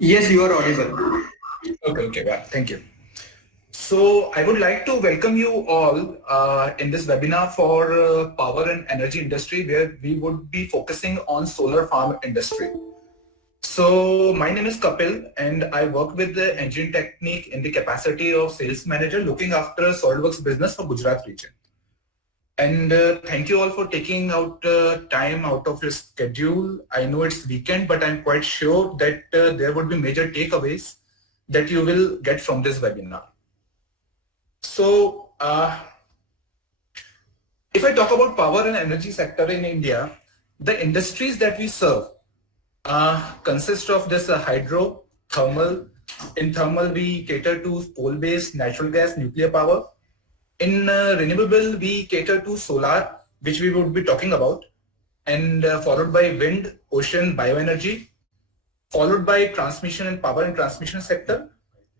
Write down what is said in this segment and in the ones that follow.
Yes, you are audible. Okay, yeah, thank you. So I would like to welcome you all in this webinar for power and energy industry, where we would be focusing on solar farm industry. So my name is Kapil, and I work with the Engineering Technique in the capacity of sales manager, looking after SolidWorks business for Gujarat region. And thank you all for taking out time out of your schedule. I know it's weekend, but I'm quite sure that there would be major takeaways that you will get from this webinar. So if I talk about power and energy sector in India, the industries that we serve consist of this hydro, thermal. In thermal, we cater to coal-based natural gas, nuclear power. In renewable, we cater to solar, which we would be talking about, and followed by wind, ocean, bioenergy, followed by transmission and power and transmission sector,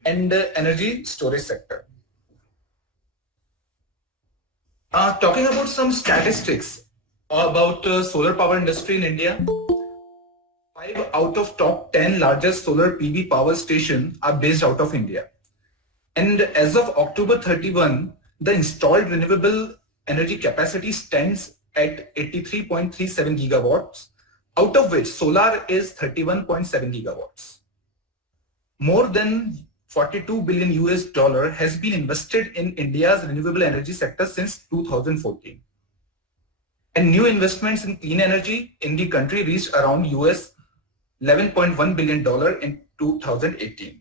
and energy storage sector. Talking about some statistics about solar power industry in India, 5 out of top 10 largest solar PV power stations are based out of India. And as of October 31, the installed renewable energy capacity stands at 83.37 gigawatts, out of which solar is 31.7 gigawatts. More than 42 billion US dollar has been invested in India's renewable energy sector since 2014. And new investments in clean energy in the country reached around US $11.1 billion in 2018.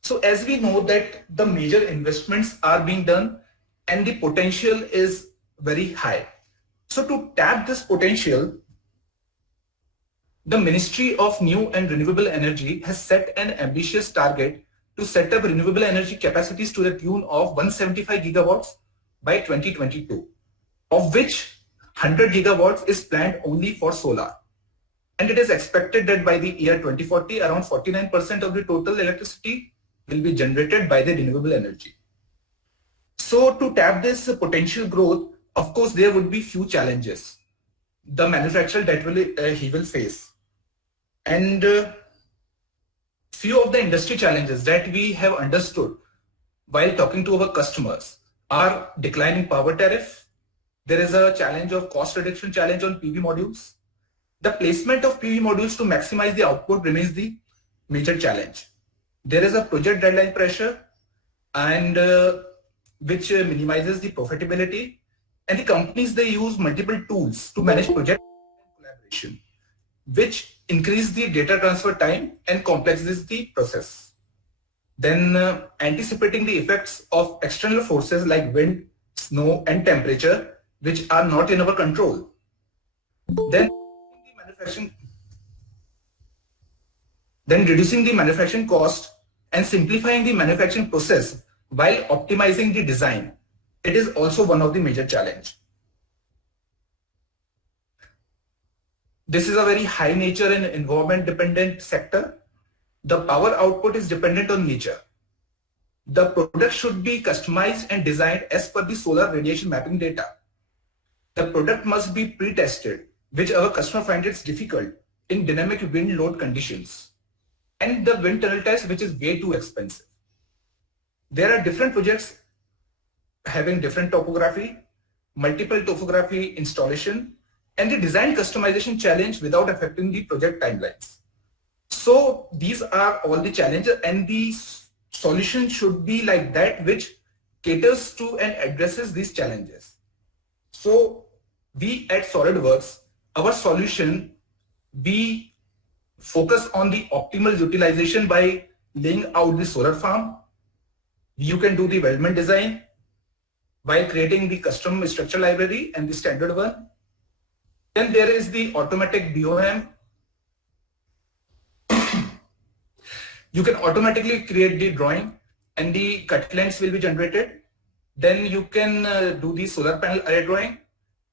So as we know that the major investments are being done and the potential is very high. So to tap this potential, the Ministry of New and Renewable Energy has set an ambitious target to set up renewable energy capacities to the tune of 175 gigawatts by 2022, of which 100 gigawatts is planned only for solar. And it is expected that by the year 2040, around 49% of the total electricity will be generated by the renewable energy. So to tap this potential growth, of course, there would be few challenges the manufacturer that he will face. And few of the industry challenges that we have understood while talking to our customers are declining power tariff. There is a challenge of cost reduction challenge on PV modules. The placement of PV modules to maximize the output remains the major challenge. There is a project deadline pressure and which minimizes the profitability, and the companies, they use multiple tools to manage project collaboration, which increase the data transfer time and complexes the process. Then anticipating the effects of external forces like wind, snow and temperature, which are not in our control. Then reducing the manufacturing cost and simplifying the manufacturing process while optimizing the design. It is also one of the major challenge. This is a very high nature and environment dependent sector. The power output is dependent on nature. The product should be customized and designed as per the solar radiation mapping data. The product must be pre-tested, which our customer finds it difficult in dynamic wind load conditions. And the wind tunnel test, which is way too expensive. There are different projects having different topography, multiple topography installation, and the design customization challenge without affecting the project timelines. So these are all the challenges, and the solution should be like that which caters to and addresses these challenges. So we at SolidWorks, our solution, we focus on the optimal utilization by laying out the solar farm. You can do the weldment design while creating the custom structure library and the standard one. Then there is the automatic BOM. You can automatically create the drawing and the cut lengths will be generated. Then you can do the solar panel array drawing.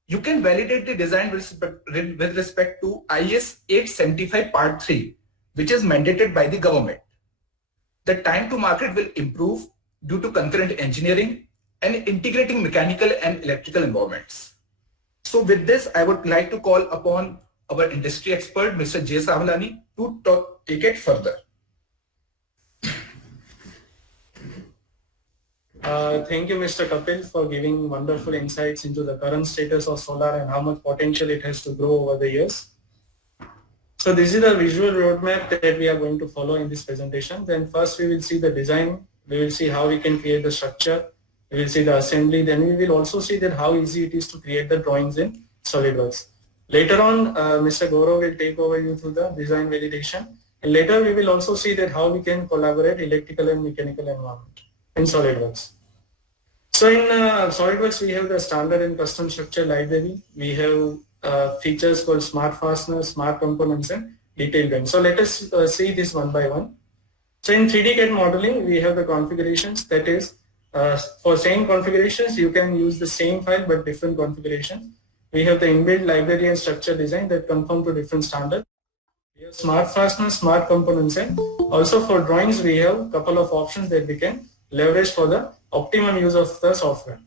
You can validate the design with respect to IS 875 Part 3, which is mandated by the government. The time to market will improve due to concurrent engineering and integrating mechanical and electrical environments. So with this, I would like to call upon our industry expert, Mr. Jay Savlani, to take it further. Thank you, Mr. Kapil, for giving wonderful insights into the current status of solar and how much potential it has to grow over the years. So this is the visual roadmap that we are going to follow in this presentation. Then first we will see the design, we will see how we can create the structure, we will see the assembly, then we will also see that how easy it is to create the drawings in SolidWorks. Later on, Mr. Gaurav will take over you through the design validation. And later we will also see that how we can collaborate electrical and mechanical environment in SolidWorks. So in SolidWorks, we have the standard and custom structure library. We have features called Smart Fasteners, Smart Components, and Detail Drawing. So let us see this one by one. So in 3D CAD modeling, we have the configurations. That is, for same configurations, you can use the same file but different configurations. We have the inbuilt library and structure design that conform to different standards. We have Smart Fasteners, Smart Components, and also for drawings, we have a couple of options that we can leverage for the optimum use of the software.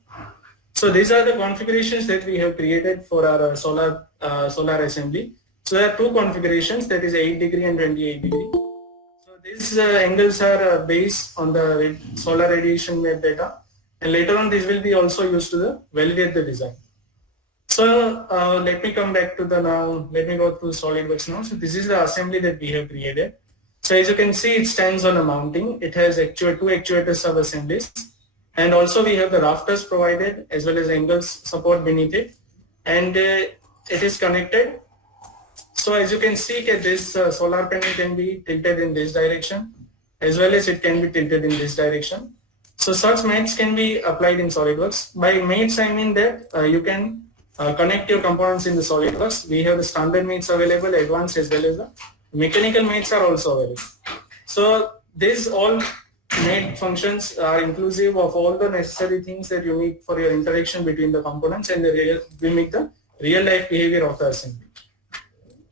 So these are the configurations that we have created for our solar assembly. So there are two configurations, that is 8 degree and 28 degree. So these angles are based on the solar radiation wave data, and later on this will be also used to validate the design. So let me come back to let me go through SolidWorks now. So this is the assembly that we have created. So as you can see, it stands on a mounting. It has two actuator sub-assemblies. And also we have the rafters provided as well as angles support beneath it. And it is connected. So as you can see, this solar panel can be tilted in this direction as well as it can be tilted in this direction. So such mates can be applied in SolidWorks. By mates, I mean that you can connect your components in the SolidWorks. We have the standard mates available, advanced as well as the mechanical mates are also available. So these all mate functions are inclusive of all the necessary things that you need for your interaction between the components and we make the real life behavior of the assembly.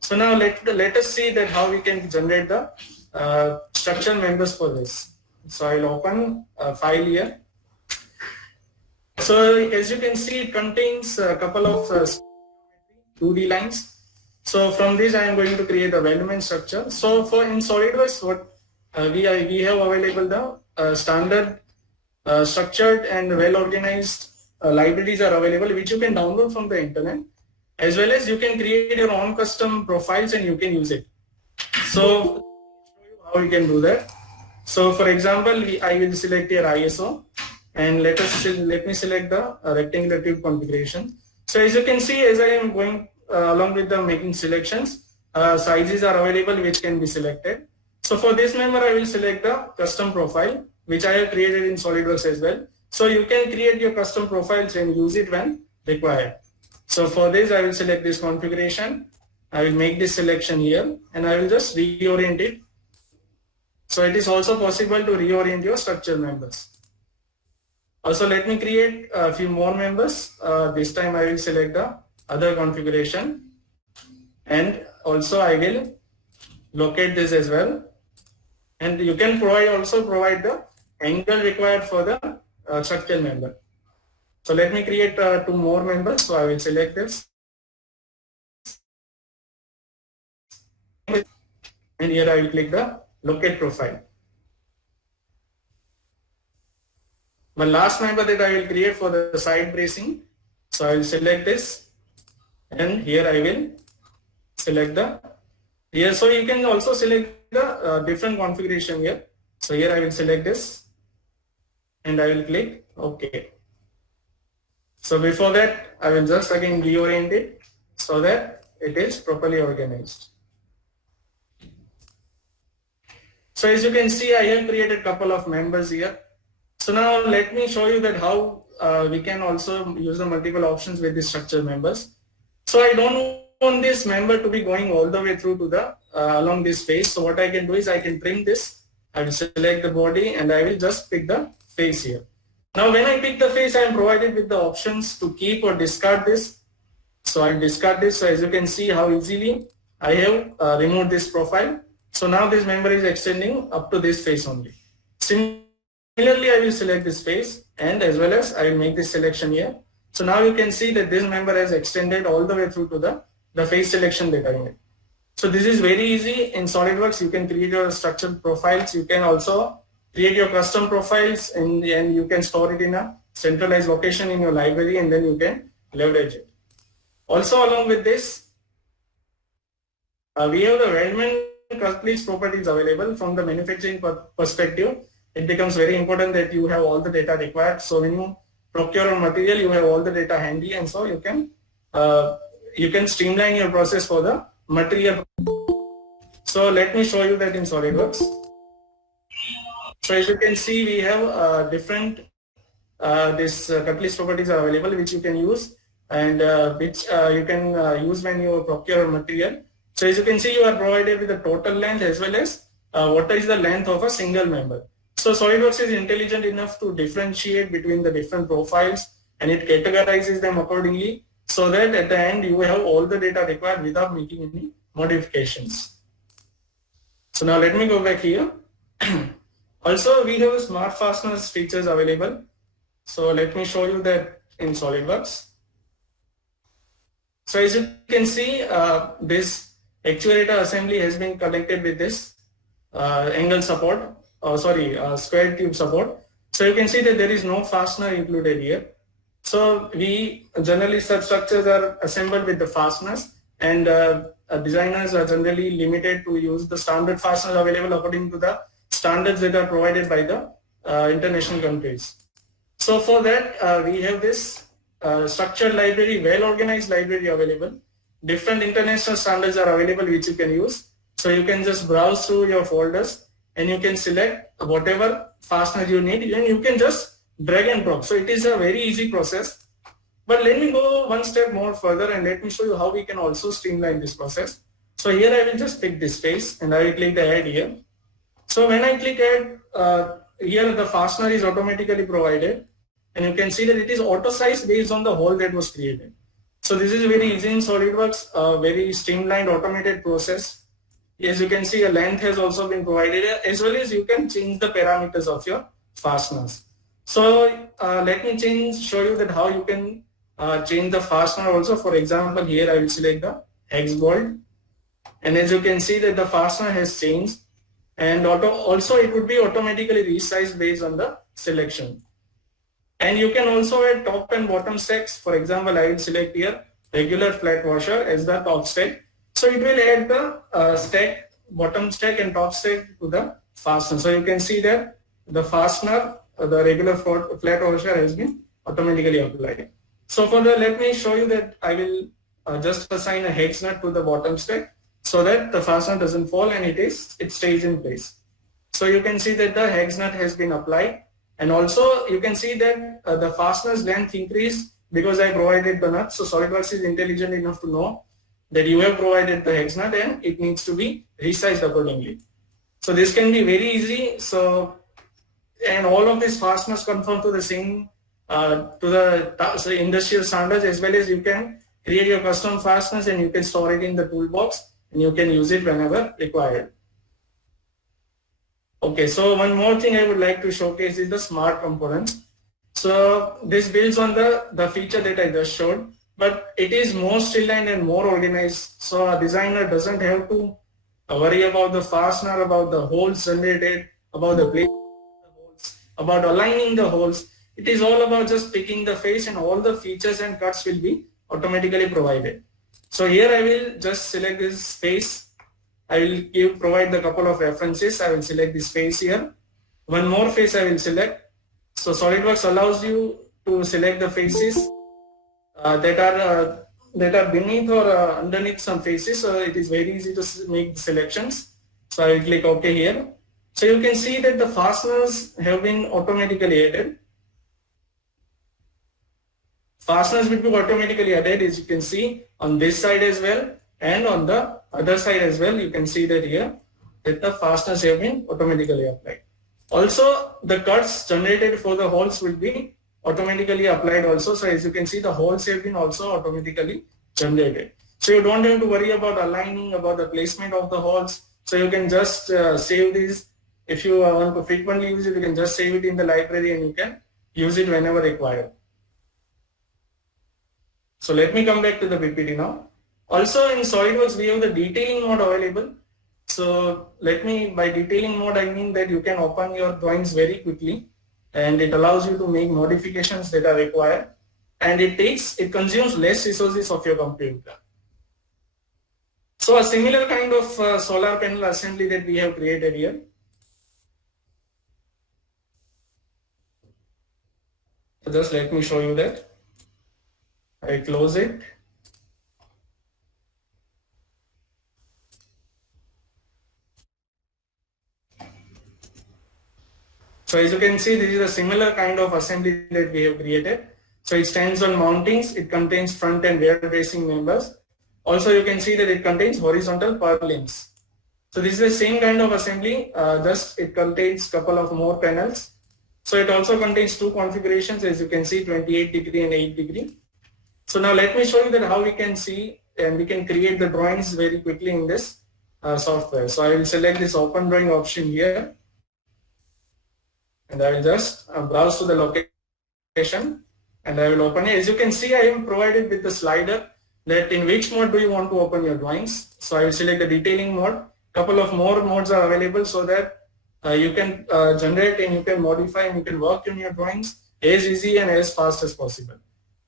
So now let us see that how we can generate the structural members for this. So I'll open a file here. So as you can see, it contains a couple of 2D lines. So from this, I am going to create a element structure. So for in SolidWorks, what we have available the standard structured and well-organized libraries are available, which you can download from the internet, as well as you can create your own custom profiles and you can use it. So show you how you can do that. So for example, I will select here ISO, and let me select the rectangular tube configuration. So as you can see, as I am going along with the making selections, sizes are available which can be selected. So for this member, I will select the custom profile, which I have created in SolidWorks as well. So you can create your custom profiles and use it when required. So for this, I will select this configuration. I will make this selection here and I will just reorient it. So it is also possible to reorient your structural members. Also, let me create a few more members. This time I will select the other configuration, and also I will locate this as well. And you can also provide the angle required for the structural member. So let me create 2 more members. So I will select this. And here I will click the locate profile. My last member that I will create for the side bracing. So I will select this, and here I will select here. So you can also select the different configuration here. So here I will select this and I will click OK. So before that, I will just again reorient it so that it is properly organized. So as you can see, I have created a couple of members here. So now let me show you that how we can also use the multiple options with the structure members. So I don't want this member to be going all the way through to the along this face. So what I can do is I can trim this. I will select the body and I will just pick the face here. Now when I pick the face, I am provided with the options to keep or discard this. So I'll discard this. So as you can see how easily I have removed this profile. So now this member is extending up to this face only. Similarly, I will select this face and as well as I will make this selection here. So now you can see that this member has extended all the way through to the face selection that I made. So this is very easy in SolidWorks. You can create your structural profiles. You can also create your custom profiles, and you can store it in a centralized location in your library, and then you can leverage it. Also, along with this, we have the Waldman-Kirklees properties available. From the manufacturing perspective, it becomes very important that you have all the data required. So when you procure a material, you have all the data handy, and so you can streamline your process for the material. So let me show you that in SolidWorks. So as you can see, we have different Kirklees properties are available, which you can use, and which you can use when you procure material. So as you can see, you are provided with the total length as well as what is the length of a single member. So SolidWorks is intelligent enough to differentiate between the different profiles, and it categorizes them accordingly, so that at the end you have all the data required without making any modifications. So now let me go back here. Also, we have smart fasteners features available. So let me show you that in SolidWorks. So as you can see, this actuator assembly has been connected with this angle support, square tube support. So you can see that there is no fastener included here. So we generally such structures are assembled with the fasteners, and designers are generally limited to use the standard fasteners available according to the standards that are provided by the international countries. So for that, we have this structured library, well-organized library available. Different international standards are available which you can use. So you can just browse through your folders and you can select whatever fastener you need, and you can just drag and drop. So it is a very easy process. But let me go one step more further and let me show you how we can also streamline this process. So here I will just pick this face and I will click the add here. So when I click add, here the fastener is automatically provided, and you can see that it is auto-sized based on the hole that was created. So this is very easy in SolidWorks, a very streamlined automated process. As you can see, a length has also been provided, as well as you can change the parameters of your fasteners. So let me show you that how you can change the fastener also. For example, here I will select the hex bolt, and as you can see that the fastener has changed, and also it would be automatically resized based on the selection. And you can also add top and bottom stacks. For example, I will select here regular flat washer as the top stack. So it will add the stack, bottom stack and top stack to the fastener. So you can see that the fastener, the regular flat washer has been automatically applied. So for the, let me show you that I will just assign a hex nut to the bottom stack so that the fastener doesn't fall and it stays in place. So you can see that the hex nut has been applied. And also you can see that the fastener's length increased because I provided the nut. So SolidWorks is intelligent enough to know that you have provided the hex nut and it needs to be resized accordingly. So this can be very easy. So, and all of these fasteners conform to the same, to the industrial standards, as well as you can create your custom fasteners and you can store it in the toolbox and you can use it whenever required. Okay, so one more thing I would like to showcase is the smart components. So this builds on the feature that I just showed, but it is more streamlined and more organized. So a designer doesn't have to worry about the fastener, about the holes generated, about the placement of the holes, about aligning the holes. It is all about just picking the face, and all the features and cuts will be automatically provided. So here I will just select this face. I will provide the couple of references. I will select this face here. One more face I will select. So SolidWorks allows you to select the faces that are beneath or underneath some faces. So it is very easy to make selections. So I will click OK here. So you can see that the fasteners have been automatically added. Fasteners will be automatically added, as you can see on this side as well, and on the other side as well. You can see that here that the fasteners have been automatically applied. Also, the cuts generated for the holes will be automatically applied also. So as you can see, the holes have been also automatically generated. So you don't have to worry about aligning, about the placement of the holes. So you can just save these. If you want to frequently use it, you can just save it in the library and you can use it whenever required. So let me come back to the PPT now. Also in SolidWorks, we have the detailing mode available. So by detailing mode, I mean that you can open your drawings very quickly, and it allows you to make modifications that are required, and it consumes less resources of your computer. So a similar kind of solar panel assembly that we have created here. So just let me show you that. I close it. So as you can see, this is a similar kind of assembly that we have created. So it stands on mountings. It contains front and rear bracing members. Also, you can see that it contains horizontal purlins. So this is the same kind of assembly, just it contains couple of more panels. So it also contains two configurations, as you can see, 28° and 8°. So now let me show you that how we can see and we can create the drawings very quickly in this software. So I will select this open drawing option here, and I will just browse to the location, and I will open it. As you can see, I am provided with the slider that in which mode do you want to open your drawings. So I will select the detailing mode. Couple of more modes are available so that you can generate and you can modify and you can work in your drawings as easy and as fast as possible.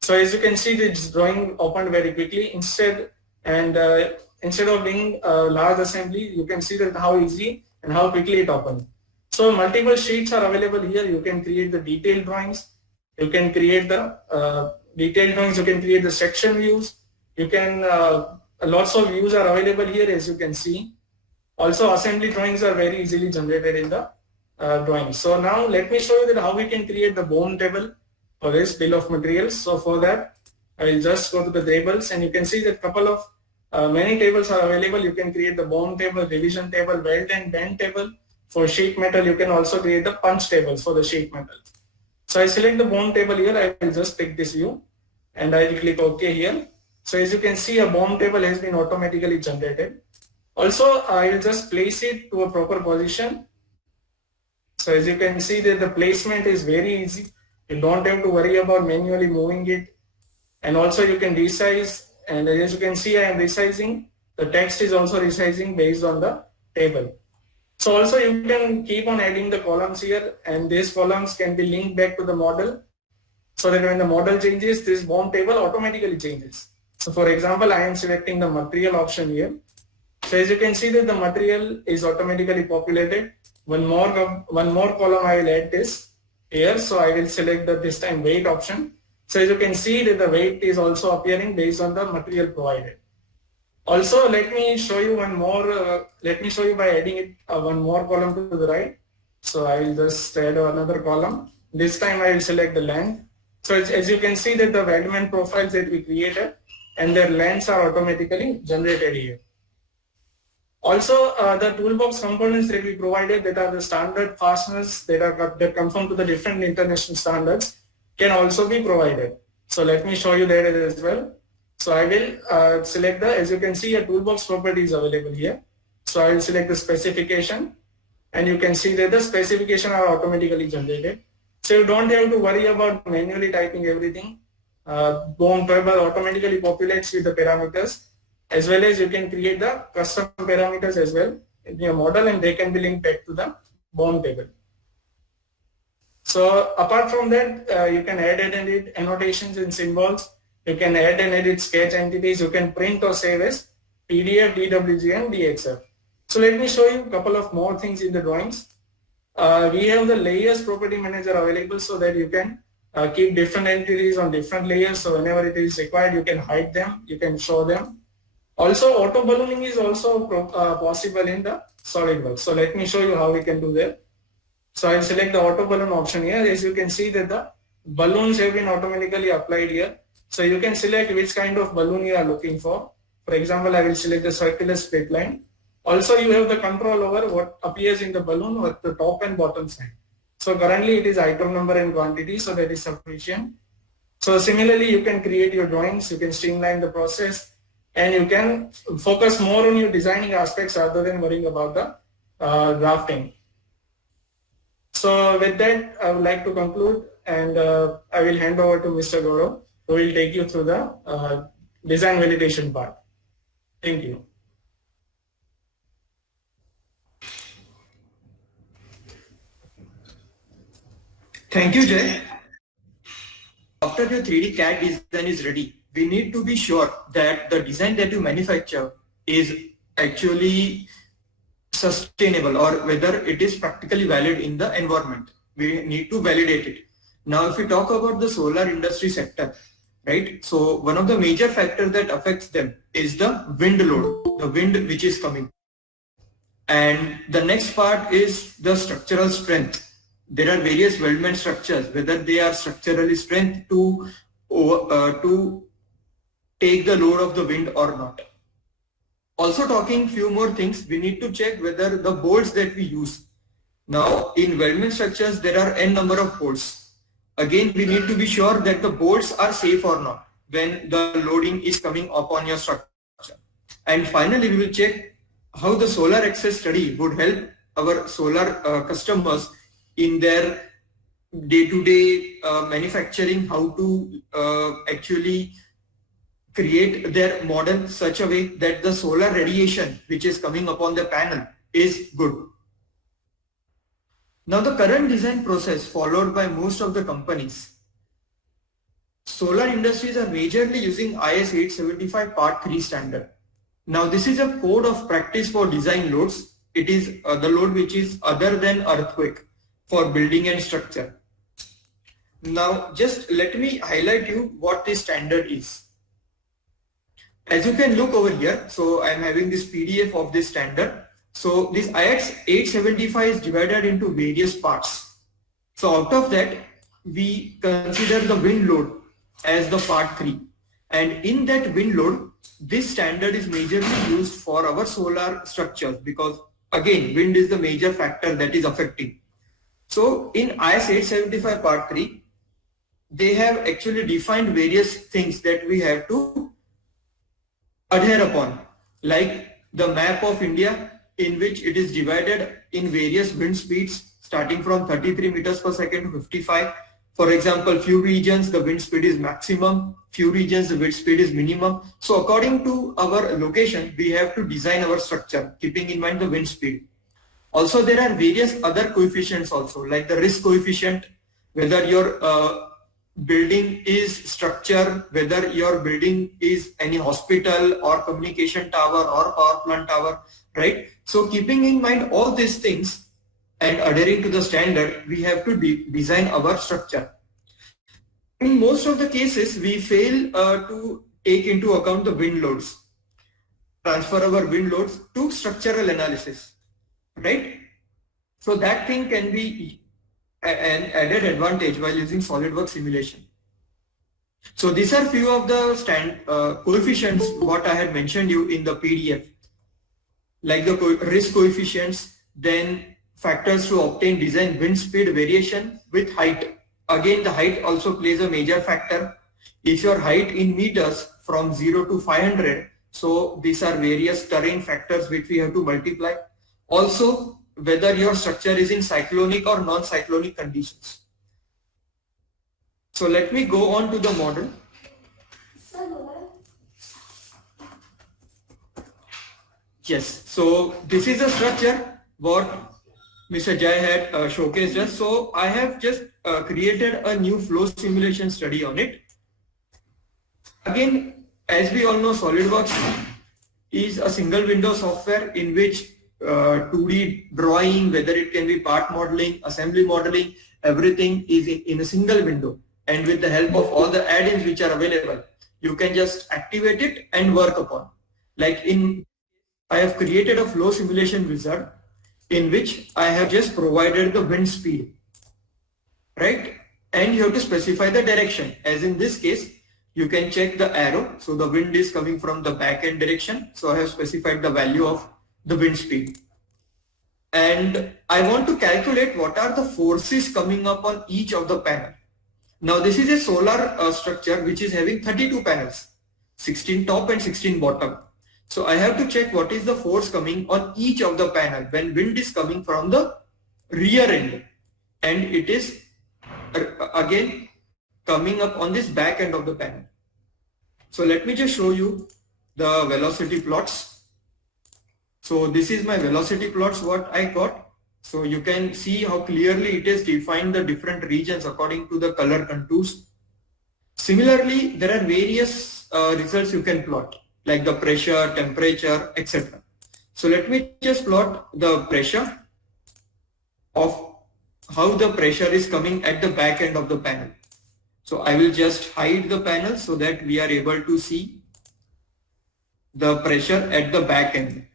So as you can see, this drawing opened very quickly. Instead of being a large assembly, you can see that how easy and how quickly it opened. So multiple sheets are available here. You can create the detailed drawings. You can create the detailed drawings. You can create the section views. You can lots of views are available here, as you can see. Also, assembly drawings are very easily generated in the drawings. So now let me show you that how we can create the BOM table for this bill of materials. So for that, I will just go to the tables, and you can see that couple of many tables are available. You can create the BOM table, revision table, weld and bend table. For sheet metal, you can also create the punch tables for the sheet metal. So I select the BOM table here. I will just pick this view, and I will click OK here. So as you can see, a BOM table has been automatically generated. Also, I will just place it to a proper position. So as you can see that the placement is very easy. You don't have to worry about manually moving it. And also you can resize, and as you can see, I am resizing. The text is also resizing based on the table. So also you can keep on adding the columns here, and these columns can be linked back to the model, so that when the model changes, this BOM table automatically changes. So for example, I am selecting the material option here. So as you can see that the material is automatically populated. One more column I will add this here. So I will select the this time weight option. So as you can see that the weight is also appearing based on the material provided. Also, let me show you one more. Let me show you by adding it one more column to the right. So I will just add another column. This time I will select the length. So as you can see that the weldment profiles that we created and their lengths are automatically generated here. Also, the toolbox components that we provided, that are the standard fasteners that conform to the different international standards, can also be provided. So let me show you that as well. So I will select as you can see, a toolbox property is available here. So I will select the specification, and you can see that the specification are automatically generated. So you don't have to worry about manually typing everything. BOM table automatically populates with the parameters, as well as you can create the custom parameters as well in your model, and they can be linked back to the BOM table. So apart from that, you can add and edit annotations and symbols. You can add and edit sketch entities. You can print or save as PDF, DWG, and DXF. So let me show you a couple of more things in the drawings. We have the layers property manager available, so that you can keep different entities on different layers. So whenever it is required, you can hide them, you can show them. Also, auto ballooning is also possible in the SolidWorks. So let me show you how we can do that. So I'll select the auto balloon option here. As you can see that the balloons have been automatically applied here. So you can select which kind of balloon you are looking for. For example, I will select the circular split line. Also, you have the control over what appears in the balloon at the top and bottom side. So currently it is item number and quantity, so that is sufficient. So similarly, you can create your drawings, you can streamline the process, and you can focus more on your designing aspects rather than worrying about the drafting. So with that, I would like to conclude, and I will hand over to Mr. Gaurav, who will take you through the design validation part. Thank you. Thank you, Jay. After your 3D CAD design is ready, we need to be sure that the design that you manufacture is actually sustainable or whether it is practically valid in the environment. We need to validate it. Now, if we talk about the solar industry sector, right? So one of the major factors that affects them is the wind load, the wind which is coming. And the next part is the structural strength. There are various weldment structures, whether they are structurally strength to take the load of the wind or not. Also talking few more things, we need to check whether the bolts that we use. Now in weldment structures, there are n number of bolts. Again, we need to be sure that the bolts are safe or not when the loading is coming upon your structure. And finally, we will check how the solar access study would help our solar customers in their day-to-day manufacturing, how to actually create their model such a way that the solar radiation which is coming upon the panel is good. Now the current design process followed by most of the companies. Solar industries are majorly using IS 875 Part 3 standard. Now this is a code of practice for design loads. It is the load which is other than earthquake for building and structure. Now just let me highlight you what this standard is. As you can look over here, so I am having this PDF of this standard. So this IS 875 is divided into various parts. So out of that, we consider the wind load as the part 3. And in that wind load, this standard is majorly used for our solar structures because again, wind is the major factor that is affecting. So in IS 875 part 3, they have actually defined various things that we have to adhere upon, like the map of India in which it is divided in various wind speeds starting from 33 meters per second to 55. For example, few regions the wind speed is maximum, few regions the wind speed is minimum. So according to our location, we have to design our structure keeping in mind the wind speed. Also, there are various other coefficients also, like the risk coefficient, whether your building is structure, whether your building is any hospital or communication tower or power plant tower, right? So keeping in mind all these things and adhering to the standard, we have to design our structure. In most of the cases, we fail to take into account the wind loads, transfer our wind loads to structural analysis, right? So that thing can be an added advantage while using SolidWorks simulation. So these are few of the coefficients what I had mentioned you in the PDF, like the risk coefficients, then factors to obtain design wind speed variation with height. Again, the height also plays a major factor. If your height in meters from 0 to 500, so these are various terrain factors which we have to multiply. Also, whether your structure is in cyclonic or non-cyclonic conditions. So let me go on to the model. Yes, so this is a structure what Mr. Jai had showcased us. So I have just created a new flow simulation study on it. Again, as we all know, SolidWorks is a single window software in which 2D drawing, whether it can be part modeling, assembly modeling, everything is in a single window. And with the help of all the add-ins which are available, you can just activate it and work upon. Like I have created a flow simulation wizard in which I have just provided the wind speed, right? And you have to specify the direction. As in this case, you can check the arrow. So the wind is coming from the back end direction. So I have specified the value of the wind speed. And I want to calculate what are the forces coming up on each of the panel. Now this is a solar structure which is having 32 panels, 16 top and 16 bottom. So I have to check what is the force coming on each of the panel when wind is coming from the rear end. And it is again coming up on this back end of the panel. So let me just show you the velocity plots. So this is my velocity plots what I got. So you can see how clearly it is defined the different regions according to the color contours. Similarly, there are various results you can plot, like the pressure, temperature, etc. So let me just plot the pressure of how the pressure is coming at the back end of the panel. So I will just hide the panel so that we are able to see the pressure at the back end.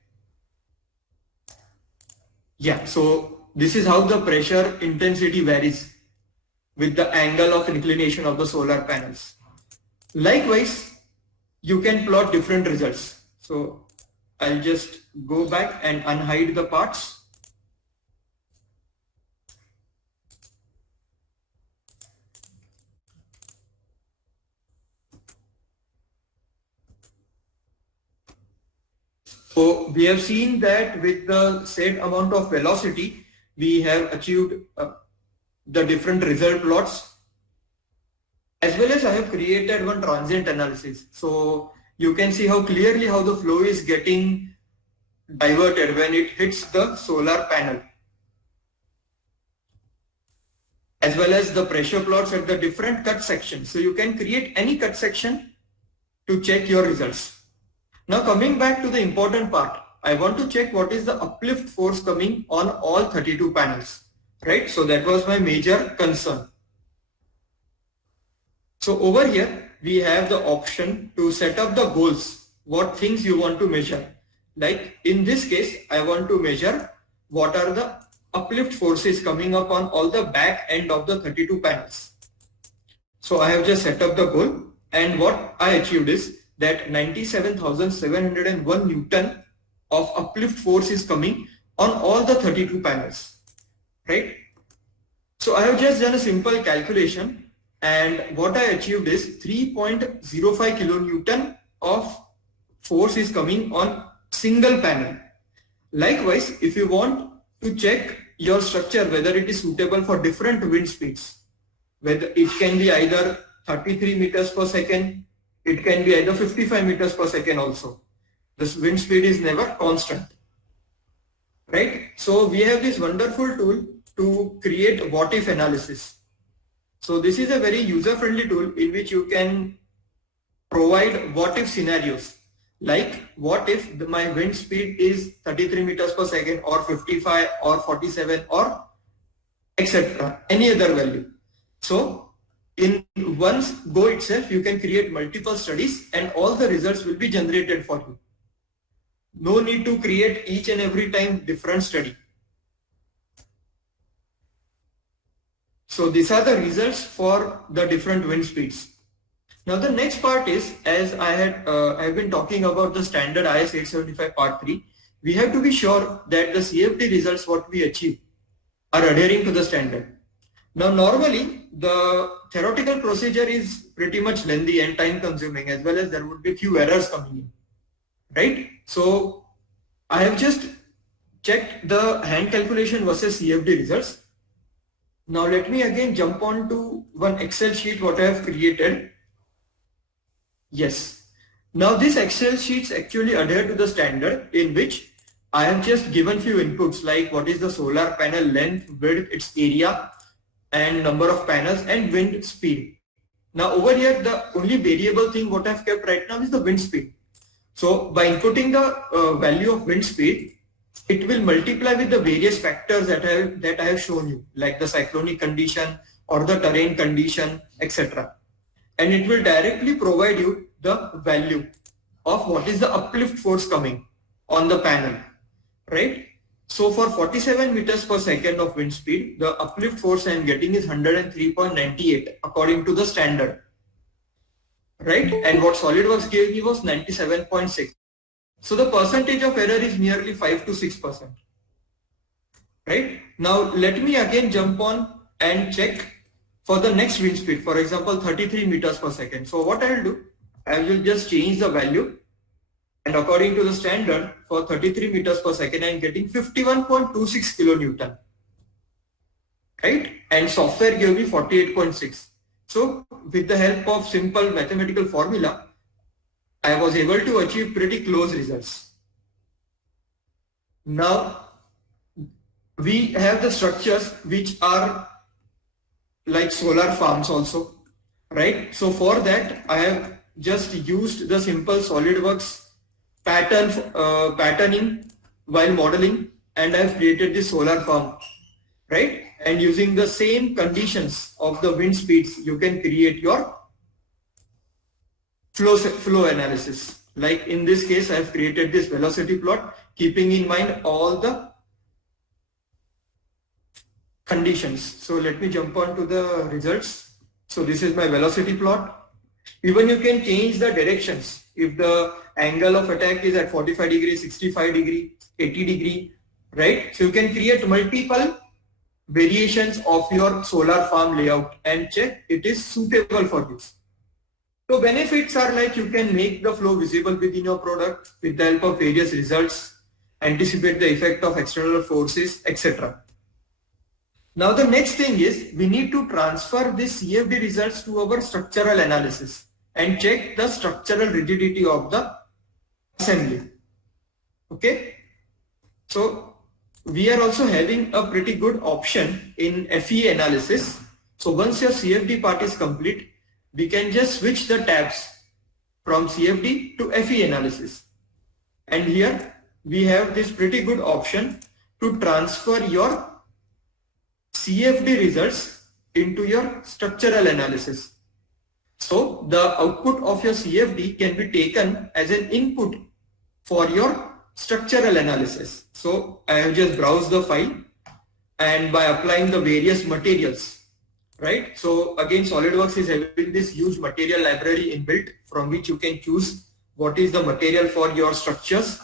Yeah, so this is how the pressure intensity varies with the angle of inclination of the solar panels. Likewise, you can plot different results. So I'll just go back and unhide the parts. So we have seen that with the said amount of velocity, we have achieved the different result plots, as well as I have created one transient analysis. So you can see how clearly how the flow is getting diverted when it hits the solar panel, as well as the pressure plots at the different cut sections. So you can create any cut section to check your results. Now coming back to the important part, I want to check what is the uplift force coming on all 32 panels, right? So that was my major concern. So over here, we have the option to set up the goals, what things you want to measure. Like in this case, I want to measure what are the uplift forces coming up on all the back end of the 32 panels. So I have just set up the goal, and what I achieved is that 97,701 Newton of uplift force is coming on all the 32 panels, right? So I have just done a simple calculation, and what I achieved is 3.05 kilonewton of force is coming on single panel. Likewise, if you want to check your structure whether it is suitable for different wind speeds, whether it can be either 33 meters per second, it can be either 55 meters per second also. This wind speed is never constant, right? So we have this wonderful tool to create what if analysis. So this is a very user-friendly tool in which you can provide what if scenarios, like what if my wind speed is 33 meters per second or 55 or 47 or etc. any other value. So in one go itself, you can create multiple studies and all the results will be generated for you. No need to create each and every time different study. So these are the results for the different wind speeds. Now the next part is, as I've been talking about the standard IS 875 part 3, we have to be sure that the CFD results what we achieve are adhering to the standard. Now normally the theoretical procedure is pretty much lengthy and time consuming, as well as there would be few errors coming in, right? So I have just checked the hand calculation versus CFD results. Now let me again jump on to one Excel sheet what I have created. Yes. Now this Excel sheets actually adhere to the standard, in which I have just given few inputs like what is the solar panel length, width, its area, and number of panels, and wind speed. Now over here, the only variable thing what I've kept right now is the wind speed. So by inputting the value of wind speed, it will multiply with the various factors that I have shown you, like the cyclonic condition or the terrain condition, etc. And it will directly provide you the value of what is the uplift force coming on the panel, right? So for 47 meters per second of wind speed, the uplift force I am getting is 103.98 according to the standard, right? And what SolidWorks gave me was 97.6. So the percentage of error is nearly 5 to 6%, right? Now let me again jump on and check for the next wind speed, for example 33 meters per second. So what I will do, I will just change the value, and according to the standard for 33 meters per second I am getting 51.26 kilonewton, right? And software gave me 48.6. So with the help of simple mathematical formula, I was able to achieve pretty close results. Now we have the structures which are like solar farms also, right? So for that, I have just used the simple SolidWorks patterning while modeling, and I have created this solar farm, right? And using the same conditions of the wind speeds, you can create your flow analysis. Like in this case, I have created this velocity plot, keeping in mind all the conditions. So let me jump on to the results. So this is my velocity plot. Even you can change the directions. If the angle of attack is at 45 degrees, 65 degree, 80 degree, right? So you can create multiple variations of your solar farm layout and check it is suitable for this. So benefits are like you can make the flow visible within your product with the help of various results, anticipate the effect of external forces, etc. Now the next thing is we need to transfer this CFD results to our structural analysis and check the structural rigidity of the assembly. Okay. So we are also having a pretty good option in FE analysis. So once your CFD part is complete, we can just switch the tabs from CFD to FE analysis. And here we have this pretty good option to transfer your CFD results into your structural analysis. So the output of your CFD can be taken as an input for your structural analysis. So I have just browsed the file, and by applying the various materials, right? So again, SolidWorks is having this huge material library inbuilt from which you can choose what is the material for your structures,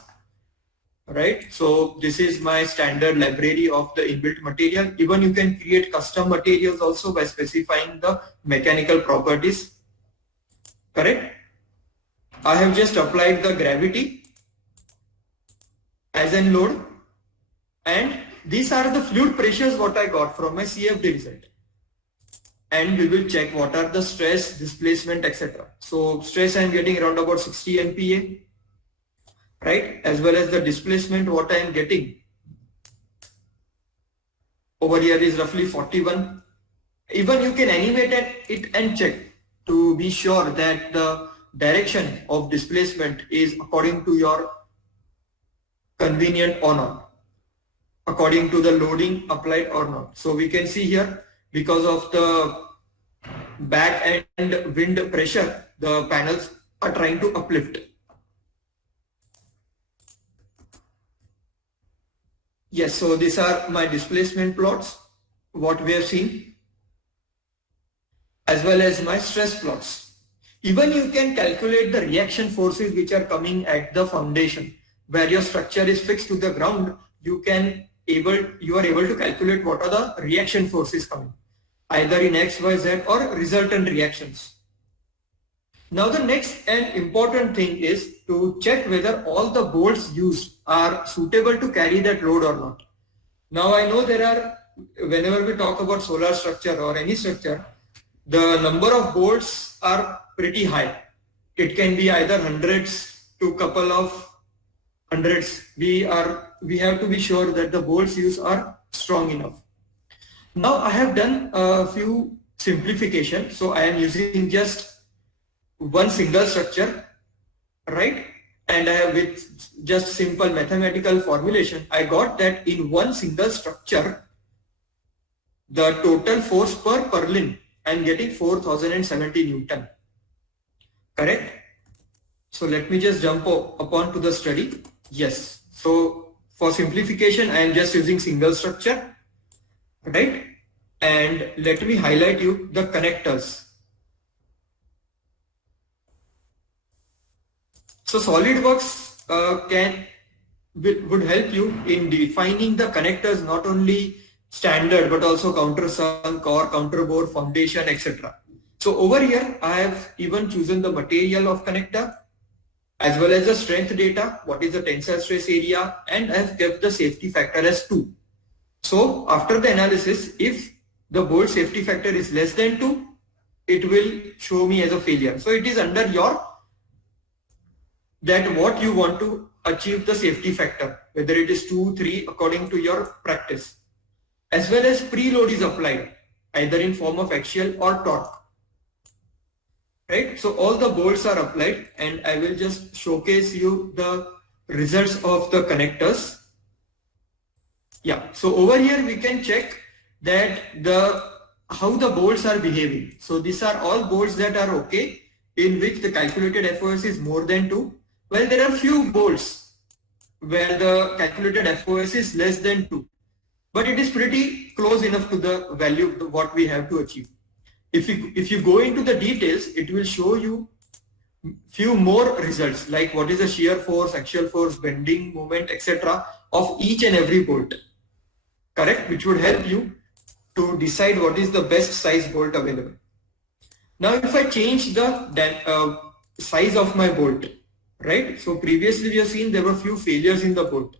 right? So this is my standard library of the inbuilt material. Even you can create custom materials also by specifying the mechanical properties, correct? I have just applied the gravity as an load, and these are the fluid pressures what I got from my CFD result. And we will check what are the stress, displacement, etc. So stress I am getting around about 60 MPa, right? As well as the displacement what I am getting over here is roughly 41. Even you can animate it and check to be sure that the direction of displacement is according to your convenient or not, according to the loading applied or not. So we can see here, because of the back end wind pressure, the panels are trying to uplift. Yes, so these are my displacement plots, what we have seen, as well as my stress plots. Even you can calculate the reaction forces which are coming at the foundation. Where your structure is fixed to the ground, you are able to calculate what are the reaction forces coming, either in X, Y, Z or resultant reactions. Now the next and important thing is to check whether all the bolts used are suitable to carry that load or not. Now I know there are, whenever we talk about solar structure or any structure, the number of bolts are pretty high. It can be either hundreds to couple of hundreds. We have to be sure that the bolts used are strong enough. Now I have done a few simplification. So I am using just one single structure, right? And I have, with just simple mathematical formulation, I got that in one single structure, the total force per purlin, I am getting 4070 Newton, correct? So let me just jump upon to the study. Yes. So for simplification, I am just using single structure, right? And let me highlight you the connectors. So SolidWorks would help you in defining the connectors, not only standard but also countersunk or counterbore, foundation, etc. So over here I have even chosen the material of connector as well as the strength data, what is the tensile stress area, and I have kept the safety factor as 2. So after the analysis, if the bolt safety factor is less than 2, it will show me as a failure. So it is under your that what you want to achieve the safety factor, whether it is 2, 3 according to your practice. as well as preload is applied either in form of axial or torque. Right, so all the bolts are applied, and I will just showcase you the results of the connectors. Yeah, so over here we can check that how the bolts are behaving. So these are all bolts that are okay, in which the calculated FOS is more than 2. Well, there are few bolts where the calculated FOS is less than 2, but it is pretty close enough to the value what we have to achieve. If you go into the details, it will show you few more results, like what is the shear force, axial force, bending moment, etc. of each and every bolt, correct, which would help you to decide what is the best size bolt available. Now if I change the size of my bolt, right, so previously we have seen there were few failures in the bolt,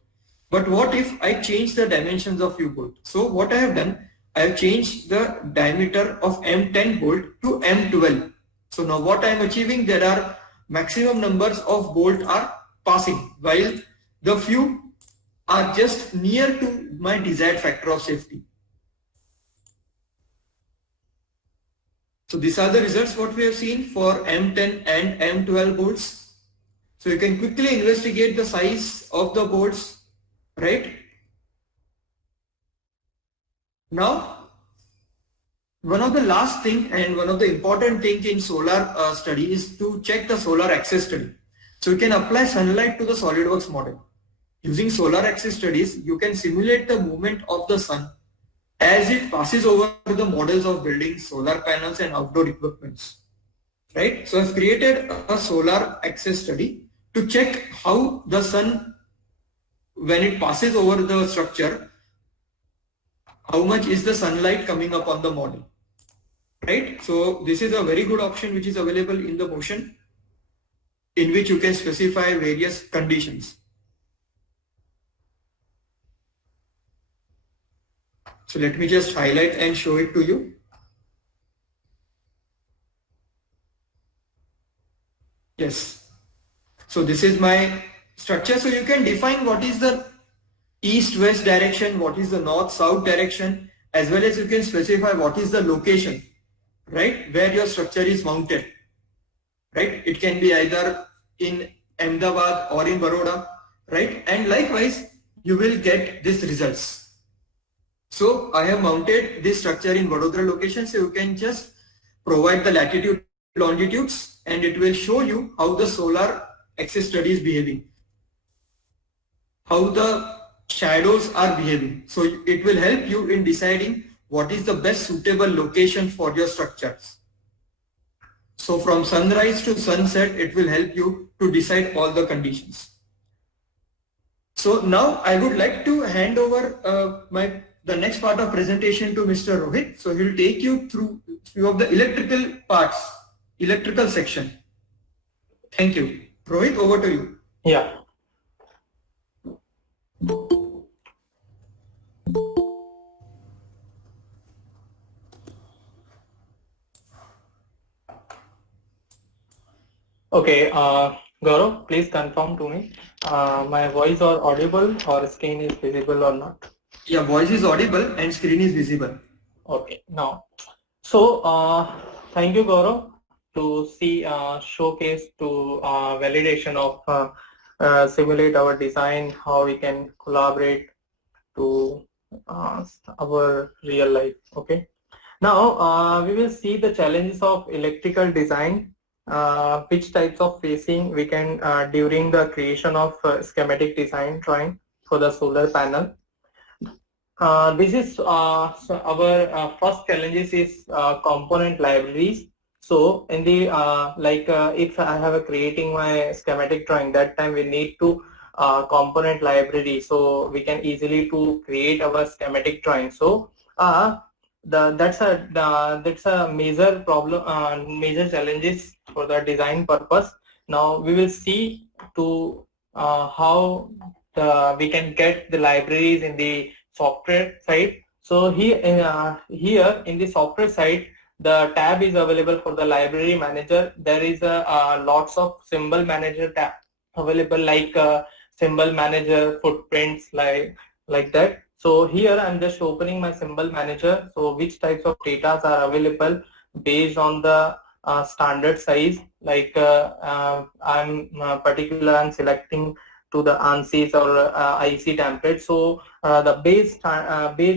but what if I change the dimensions of few bolt? So what I have done, I have changed the diameter of M10 bolt to M12. So now what I am achieving, there are maximum numbers of bolt are passing, while the few are just near to my desired factor of safety. So these are the results what we have seen for M10 and M12 bolts. So you can quickly investigate the size of the bolts, right? Now, one of the last thing and one of the important thing in solar study is to check the solar axis study. So you can apply sunlight to the SolidWorks model. Using solar axis studies, you can simulate the movement of the sun as it passes over the models of buildings, solar panels and outdoor equipments, right? So I've created a solar axis study to check how the sun, when it passes over the structure, how much is the sunlight coming up on the model, right? So this is a very good option which is available in the Motion, in which you can specify various conditions. So let me just highlight and show it to you. Yes. So this is my structure. So you can define what is the east-west direction, what is the north-south direction, as well as you can specify what is the location, right, where your structure is mounted, right? It can be either in Ahmedabad or in Baroda, right? And likewise, you will get these results. So I have mounted this structure in Vadodara location, so you can just provide the latitude, longitudes, and it will show you how the solar axis study is behaving, how the shadows are behaving. So it will help you in deciding what is the best suitable location for your structures. So from sunrise to sunset, it will help you to decide all the conditions. So now I would like to hand over the next part of presentation to Mr. Rohit. So he will take you through few of the electrical parts, electrical section. Thank you. Rohit, over to you. Yeah. Okay, Gaurav, please confirm to me, my voice are audible or screen is visible or not? Yeah, voice is audible and screen is visible. Okay, now, so thank you, Gaurav, to see showcase to validation of simulate our design, how we can collaborate to our real life. Okay, now we will see the challenges of electrical design, which types of facing we can during the creation of schematic design drawing for the solar panel. This is so our first challenges is component libraries. So in the if I have a creating my schematic drawing, that time we need to component library, so we can easily to create our schematic drawing. So that's a major problem, major challenges for the design purpose. Now we will see to how we can get the libraries in the software side. So here in the software side, the tab is available for the library manager. There is a lots of symbol manager tab available, like symbol manager, footprints, like that. So here I'm just opening my symbol manager. So which types of data are available based on the standard size, like I'm particular I'm selecting to the ANSYS or IC template. So the based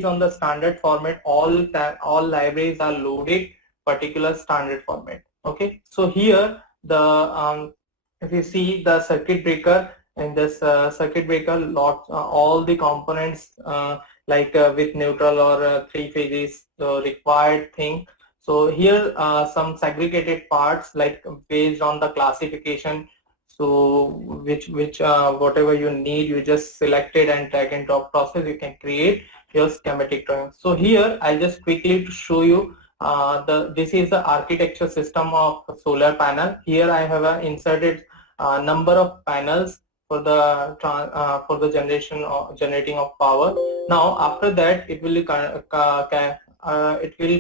on the standard format, all libraries are loaded particular standard format. Okay, so here the if you see the circuit breaker, in this circuit breaker all the components like with neutral or three phases, the required thing. So here some segregated parts like based on the classification. So which whatever you need, you just select it and drag and drop process, you can create your schematic drawing. So here I just quickly to show you this is the architecture system of solar panel. Here I have inserted number of panels for the generating of power. Now after that it will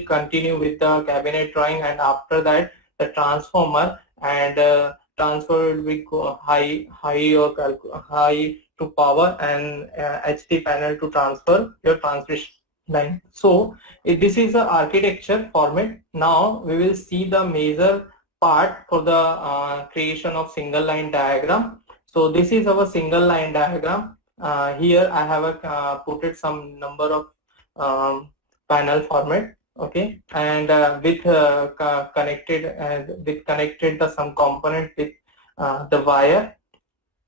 continue with the cabinet drawing, and after that the transformer, and transfer will be high to power, and HT panel to transfer your transmission line. So this is the architecture format. Now we will see the major part for the creation of single line diagram. So this is our single line diagram. Here I have put it some number of panel format. Okay, and connected the some component with the wire.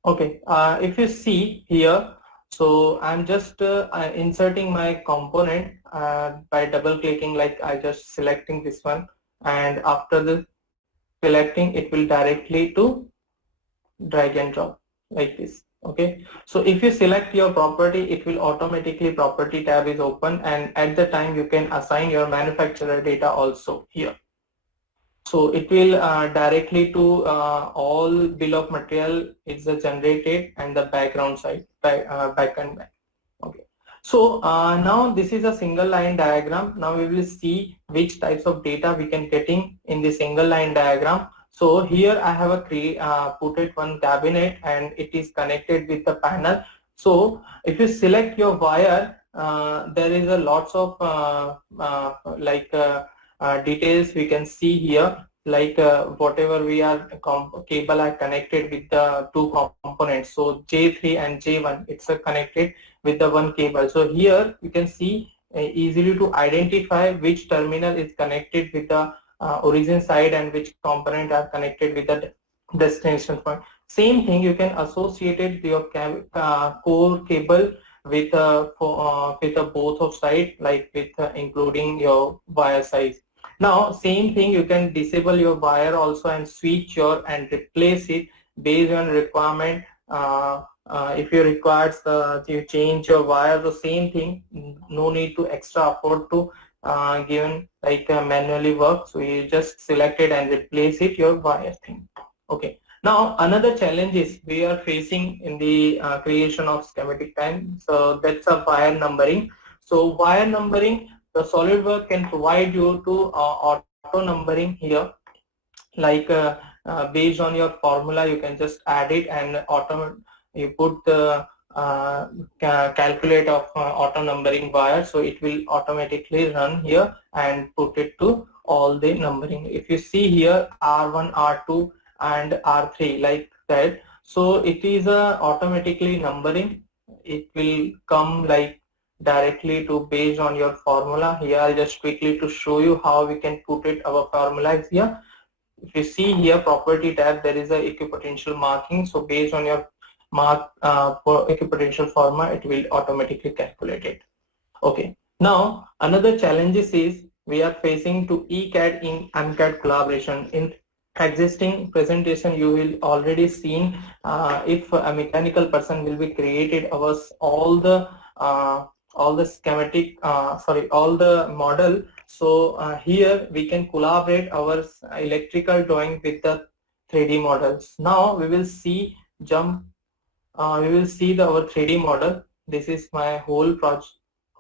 Okay, if you see here, so I'm just inserting my component by double clicking, like I just selecting this one, and after the selecting it will directly to drag and drop like this. Okay, so if you select your property, it will automatically property tab is open, and at the time you can assign your manufacturer data also here. So it will directly to all bill of material is generated, and the background side back and back. Okay, so now this is a single line diagram. Now we will see which types of data we can getting in the single line diagram. So here I have put it one cabinet, and it is connected with the panel. So if you select your wire, there is a lots of details we can see here, like whatever we are cable are connected with the two components. So J3 and J1, it's connected with the one cable. So here you can see easily to identify which terminal is connected with the origin side and which component are connected with the destination point. Same thing you can associate it your core cable with both of side, like with including your wire size. Now same thing you can disable your wire also and switch your and replace it based on requirement. If you requires you change your wire, the same thing, no need to extra effort to given like manually work. So you just select it and replace it your wire thing. Okay, now another challenge is we are facing in the creation of schematic time. So that's a wire numbering. So wire numbering, the SolidWorks can provide you to auto numbering here, like based on your formula you can just add it, and you put the calculate of auto numbering wire, so it will automatically run here and put it to all the numbering. If you see here R1, R2 and R3 like that, so it is automatically numbering. It will come like directly to based on your formula. Here I'll just quickly to show you how we can put it our formulas here. If you see here property tab, there is a equipotential marking. So based on your mark for equipotential format, it will automatically calculate it. Okay, now another challenges is we are facing to ECAD in MCAD collaboration. In existing presentation you will already seen if a mechanical person will be created all the schematic all the model. So here we can collaborate our electrical drawing with the 3D models. Now we will see we will see our 3D model. This is my whole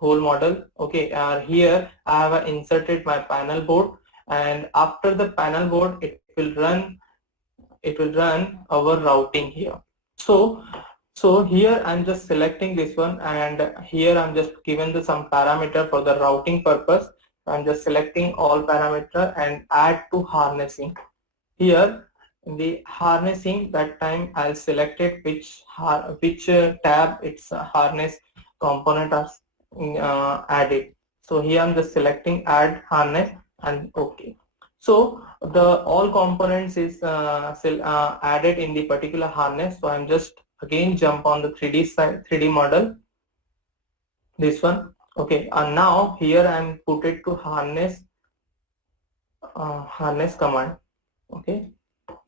model. Okay, here I have inserted my panel board, and after the panel board it will run our routing here. So So here I'm just selecting this one, and here I'm just given some parameter for the routing purpose. I'm just selecting all parameter and add to harnessing. Here in the harnessing, that time I'll select it which tab its harness component are added. So here I'm just selecting add harness and OK. So the all components is added in the particular harness. So I'm just again jump on the 3D side, 3D model, this one. Okay, and now here I'm put it to harness command. Okay,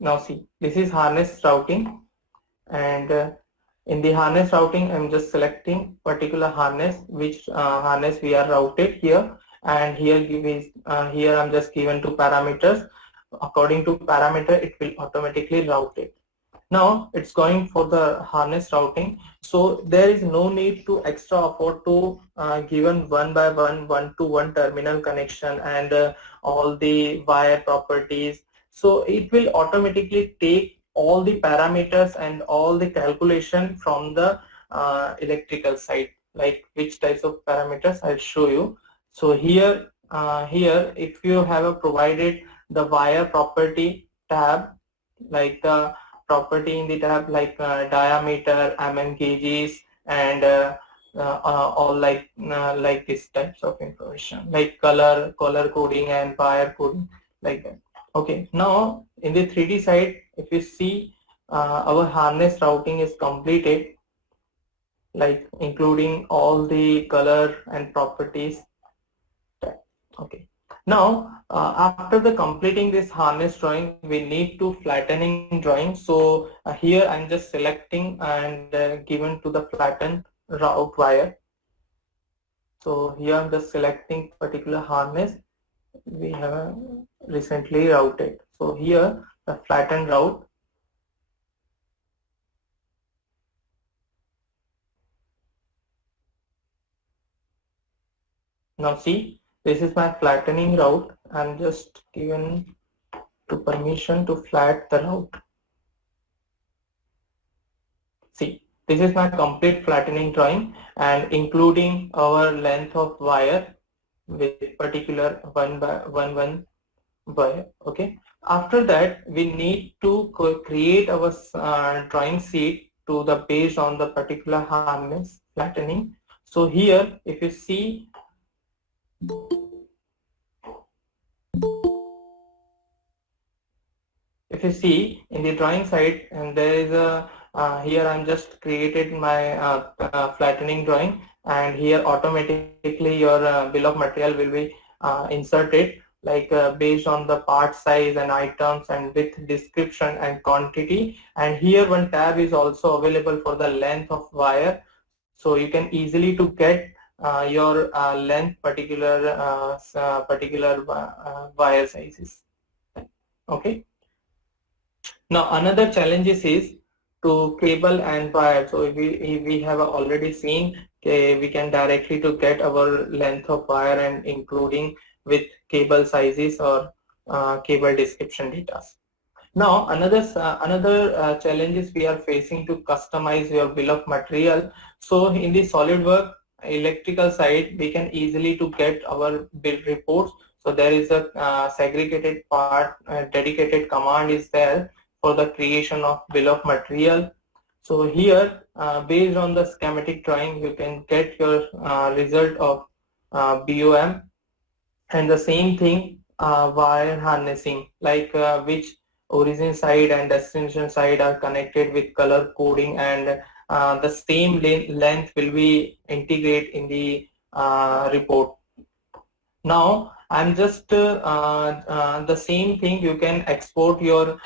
now see, this is harness routing, and in the harness routing I'm just selecting particular harness which harness we are routed here, and here here I'm just given two parameters. According to parameter it will automatically route it. Now it's going for the harness routing, so there is no need to extra effort to given one by one to one terminal connection and all the wire properties. So it will automatically take all the parameters and all the calculation from the electrical side, like which types of parameters I'll show you. So here if you have provided the wire property tab, like the property in the tab like diameter, gauges, and all like these types of information like color coding and wire coding, like that. Okay, now in the 3D side, if you see our harness routing is completed, like including all the color and properties. Okay, now after the completing this harness drawing, we need to flattening drawing. So here I'm just selecting and given to the flattened route wire. So here I'm just selecting particular harness we have recently routed. So here the flattened route. Now see, this is my flattening route. I'm just given to permission to flat the route. See, this is my complete flattening drawing and including our length of wire with particular one by one wire. Okay. After that, we need to create our drawing sheet to the based on the particular harness flattening. So here, if you see, in the drawing side, and there is a here I'm just created my flattening drawing, and here automatically your bill of material will be inserted, like based on the part size and items and with description and quantity. And here one tab is also available for the length of wire, so you can easily to get your length particular wire sizes. Okay. Now another challenges is to cable and wire. So we have already seen we can directly to get our length of wire and including with cable sizes or cable description data. Now another challenges we are facing to customize your bill of material. So in the SolidWorks electrical side, we can easily to get our build reports. So there is a segregated part, dedicated command is there for the creation of bill of material. So here based on the schematic drawing, you can get your result of BOM, and the same thing wire harnessing, like which origin side and destination side are connected with color coding, and the same length will be integrated in the report. Now I'm just the same thing, you can export your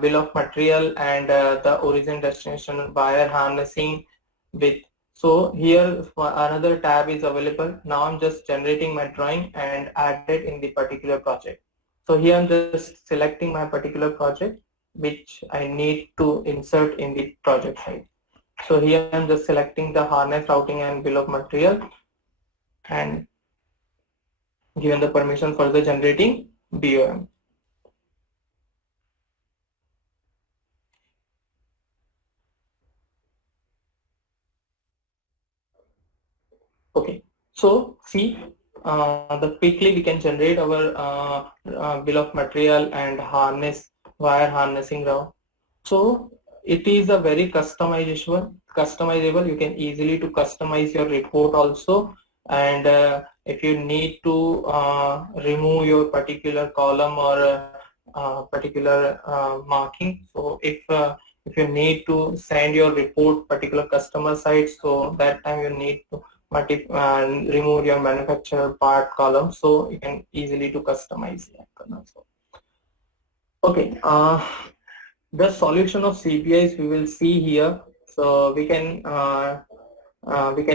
bill of material and the origin destination wire harnessing with. So here another tab is available. Now I'm just generating my drawing and add it in the particular project. So here I'm just selecting my particular project which I need to insert in the project site. So here I'm just selecting the harness routing and bill of material and given the permission for the generating BOM. Okay, so see, the quickly we can generate our bill of material and harness wire harnessing route. So it is a very customizable. You can easily to customize your report also, and if you need to remove your particular column or particular marking, so if you need to send your report particular customer site, so that time you need to remove your manufacturer part column, so you can easily to customize that column. Okay, the solution of CPIs we will see here. So we can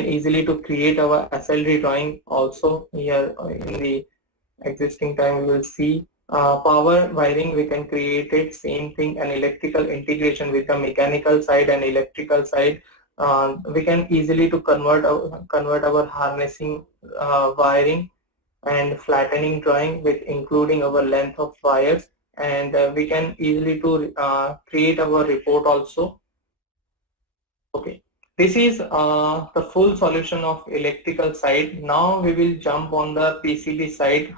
easily to create our SLD drawing also here in the existing time. We will see power wiring, we can create it, same thing, and electrical integration with the mechanical side and electrical side. We can easily to convert our harnessing wiring and flattening drawing with including our length of wires, and we can easily to create our report also. Okay, this is the full solution of electrical side. Now we will jump on the PCB side,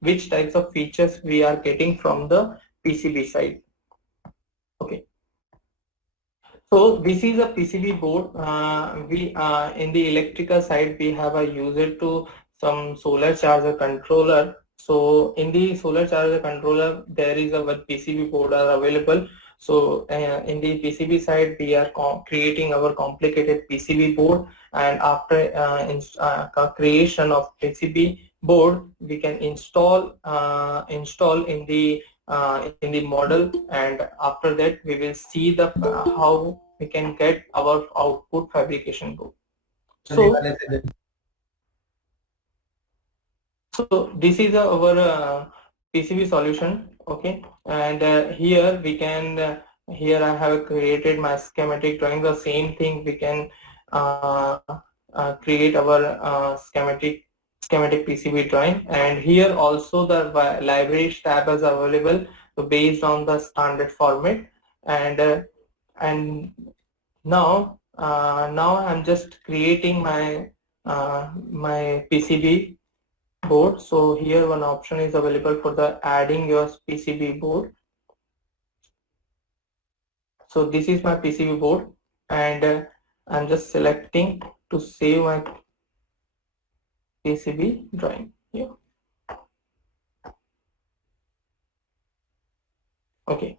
which types of features we are getting from the PCB side. Okay, so this is a PCB board. We in the electrical side we have a user to some solar charger controller. So in the solar charger controller there is a PCB board are available. So in the PCB side we are creating our complicated PCB board, and after creation of PCB board we can install in the model, and after that we will see the how we can get our output fabrication board. So this is our PCB solution. Okay, and here we can here I have created my schematic drawing. The same thing we can create our schematic PCB drawing, and here also the library tab is available, so based on the standard format. And now I'm just creating my my PCB board. So here one option is available for the adding your PCB board. So this is my PCB board, and I'm just selecting to save my PCB drawing here. Okay,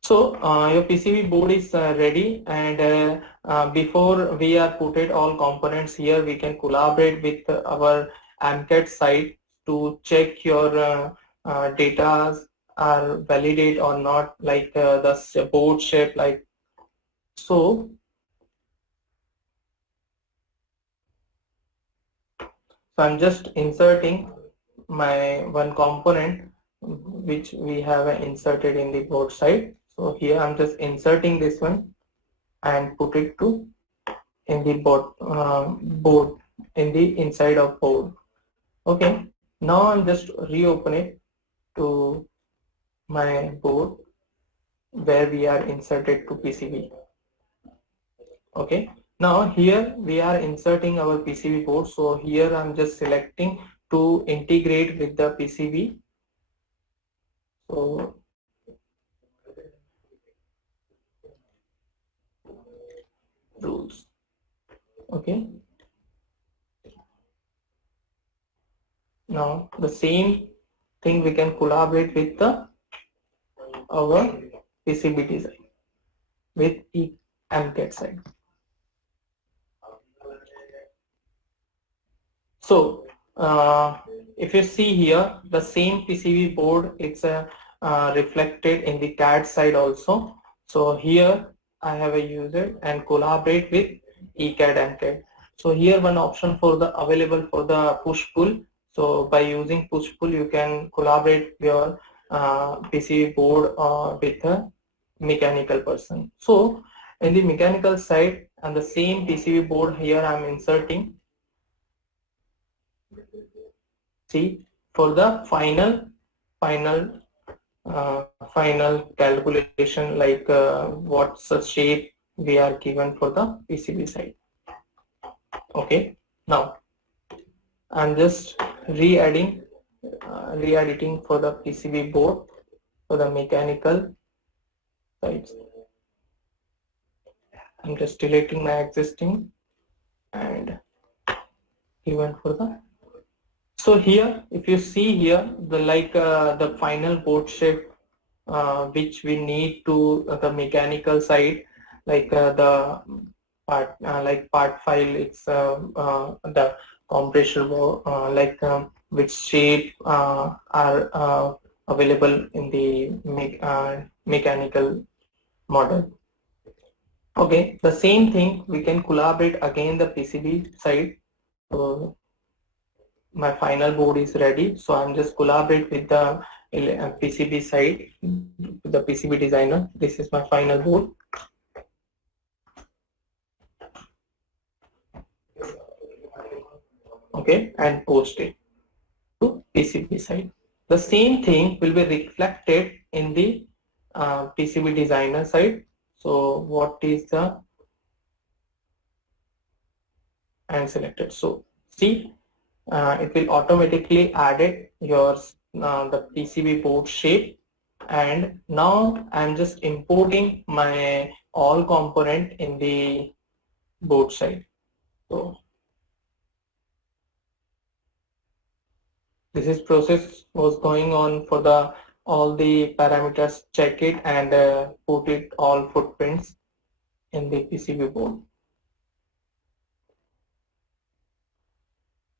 so your PCB board is ready, and before we are put it all components here, we can collaborate with our AMCAD site to check your data are validate or not, like the board shape, like so. So I'm just inserting my one component which we have inserted in the board side. So here I'm just inserting this one and put it to in the board in the inside of board. Okay, now I'm just reopen it to my board where we are inserted to PCB. Okay, now here we are inserting our PCB board. So here I'm just selecting to integrate with the PCB. So rules. Okay, now the same thing we can collaborate with the our PCB design with the AMCAD side. So if you see here, the same PCB board, it's reflected in the CAD side also. So here I have a user and collaborate with ECAD and CAD. So here one option for the available for the push-pull. So by using push-pull, you can collaborate your PCB board with a mechanical person. So in the mechanical side, and the same PCB board here I'm inserting. See, for the final calculation, like what's the shape we are given for the PCB side. Okay, now I'm just re-editing for the PCB board for the mechanical sides. I'm just deleting my existing and even for the. So here, if you see here, the final board shape which we need to the mechanical side, the part part file, it's the compressor board, which shape are available in the mechanical model. Okay, the same thing we can collaborate again the PCB side. So my final board is ready, so I'm just collaborate with the PCB side, the PCB designer. This is my final board. Okay, and post it to PCB side. The same thing will be reflected in the PCB designer side. So what is the and selected. So see, it will automatically added your the PCB board shape, and now I'm just importing my all component in the board side. So this is process was going on for the all the parameters, check it and put it all footprints in the PCB board.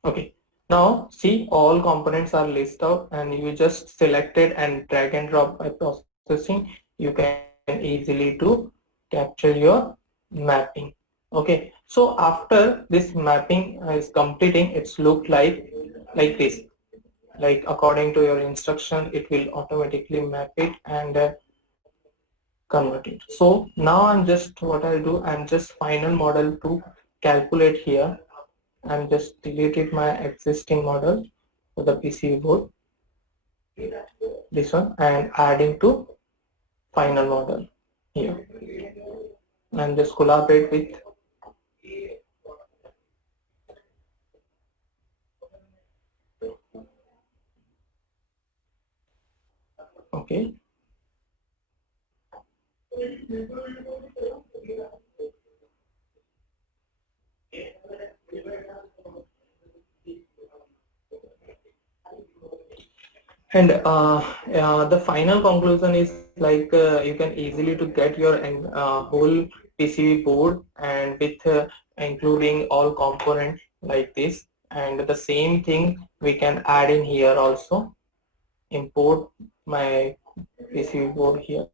Okay, now see all components are listed out, and you just select it and drag and drop by processing. You can easily to capture your mapping. Okay, so after this mapping is completing, it's look like this. Like according to your instruction, it will automatically map it and convert it. So now I'm just what I'll do, I'm just final model to calculate here. I'm just deleted my existing model for the PCB board, this one, and adding to final model here, and just collaborate with okay. And the final conclusion is like you can easily to get your whole PCB board and with including all components like this, and the same thing we can add in here also. Import my PCB board here,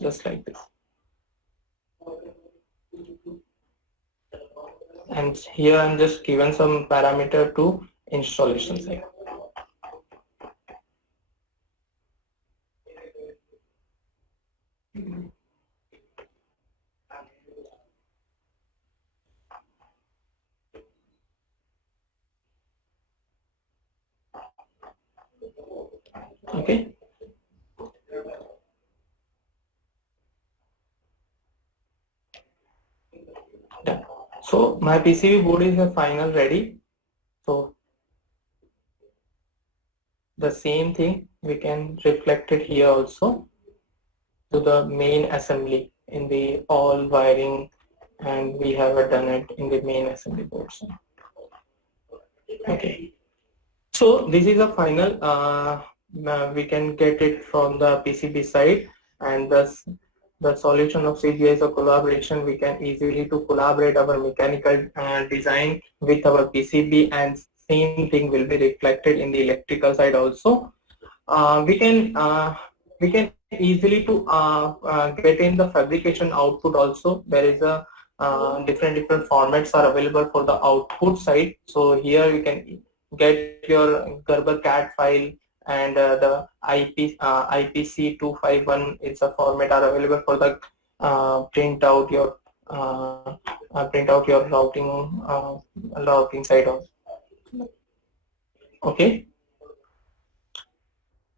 just like this. And here I'm just given some parameter to installation side. Okay. Done. So my PCB board is a final ready. So the same thing we can reflect it here also to the main assembly in the all wiring, and we have done it in the main assembly board. Okay. So this is a final. We can get it from the PCB side, and thus the solution of CGI is a collaboration. We can easily to collaborate our mechanical design with our PCB, and same thing will be reflected in the electrical side also. We can easily to get in the fabrication output also. There is a different formats are available for the output side. So here you can get your Gerber CAD file, and the IPC 251 is a format are available for the print out your routing side also. Okay.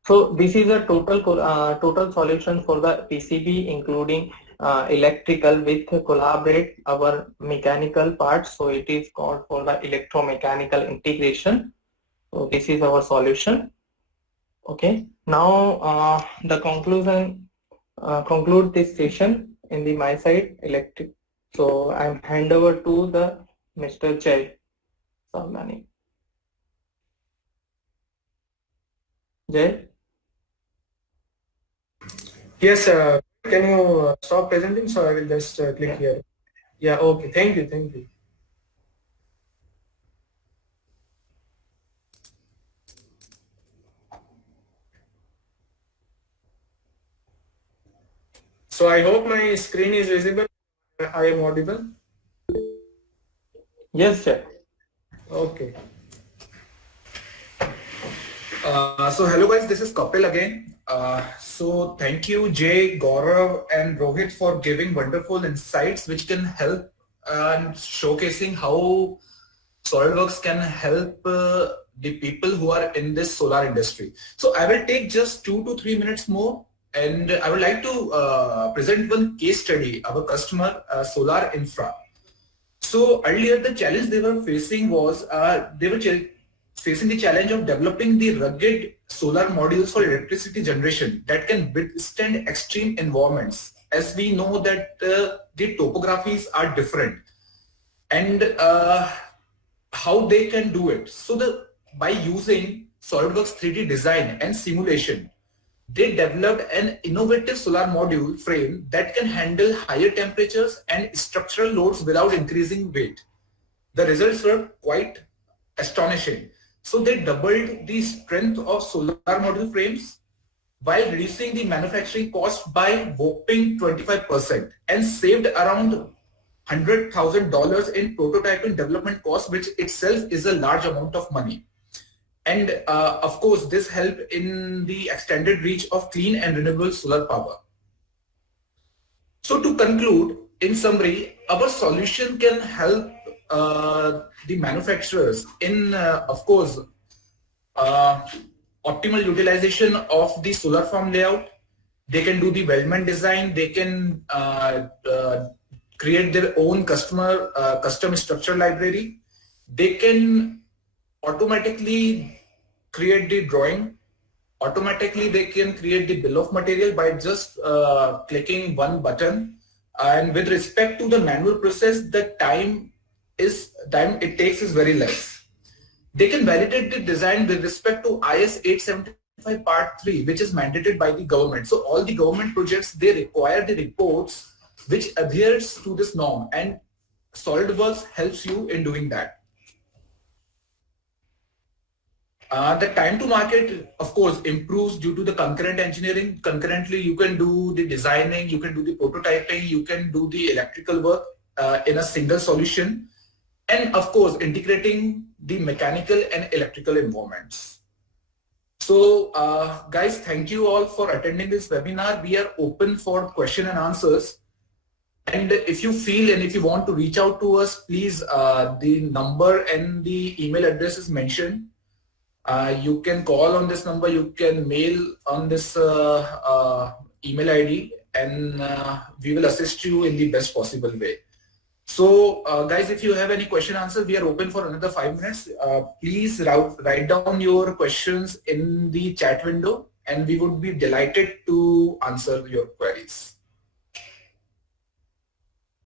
So this is a total solution for the PCB, including electrical with collaborate our mechanical parts. So it is called for the electromechanical integration. So this is our solution. Okay. Now the conclusion, conclude this session in the my side electric. So I'm hand over to the Mr. Jay Salmani. Jay. Yes, can you stop presenting? So I will just click here. Yeah, okay. Thank you. Thank you. So I hope my screen is visible. I am audible. Yes, Jay. Okay. So hello guys, this is Kapil again. So thank you Jay, Gaurav and Rohit for giving wonderful insights which can help and showcasing how SolidWorks can help the people who are in this solar industry. So I will take just 2 to 3 minutes more, and I would like to present one case study, our customer Solar Infra. So earlier the challenge they were facing was they were facing the challenge of developing the rugged solar modules for electricity generation that can withstand extreme environments. As we know that the topographies are different, and how they can do it. So by using SolidWorks 3D design and simulation, they developed an innovative solar module frame that can handle higher temperatures and structural loads without increasing weight. The results were quite astonishing. So they doubled the strength of solar module frames while reducing the manufacturing cost by whopping 25% and saved around $100,000 in prototyping development cost, which itself is a large amount of money. And of course, this helped in the extended reach of clean and renewable solar power. So to conclude, in summary, our solution can help the manufacturers in, of course, optimal utilization of the solar farm layout. They can do the weldment design. They can create their own custom structure library. They can automatically create the drawing. Automatically, they can create the bill of material by just clicking one button. And with respect to the manual process, the time it takes is very less. They can validate the design with respect to IS 875 Part 3, which is mandated by the government. So all the government projects, they require the reports which adheres to this norm, and SolidWorks helps you in doing that. The time to market, of course, improves due to the concurrent engineering. Concurrently, you can do the designing, you can do the prototyping, you can do the electrical work in a single solution, and of course, integrating the mechanical and electrical environments. So, guys, thank you all for attending this webinar. We are open for question and answers. And if you feel and if you want to reach out to us, please, the number and the email address is mentioned. You can call on this number, you can mail on this email ID, and we will assist you in the best possible way. So guys, if you have any question answer, we are open for another 5 minutes. Please write down your questions in the chat window, and we would be delighted to answer your queries.